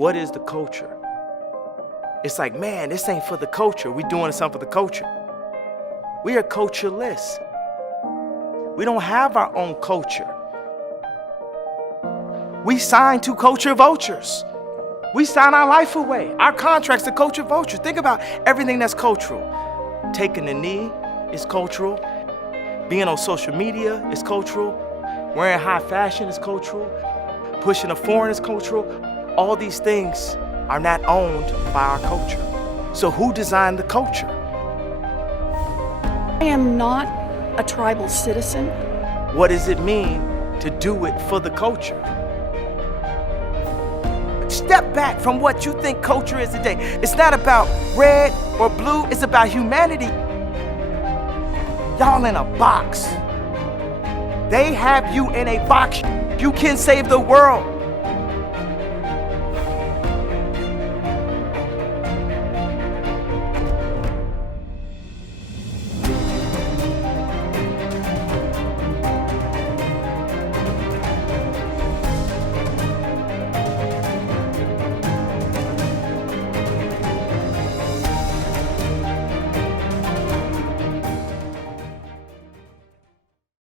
What is the culture? It's like, man, this ain't for the culture. We doing something for the culture. We are cultureless. We don't have our own culture. We sign to culture vultures. We sign our life away. Our contracts to culture vultures. Think about everything that's cultural. Taking the knee is cultural. Being on social media is cultural. Wearing high fashion is cultural. Pushing a foreign is cultural. All these things are not owned by our culture. So who designed the culture? I am not a tribal citizen. What does it mean to do it for the culture? Step back from what you think culture is today. It's not about red or blue, it's about humanity. Y'all in a box. They have you in a box. You can save the world.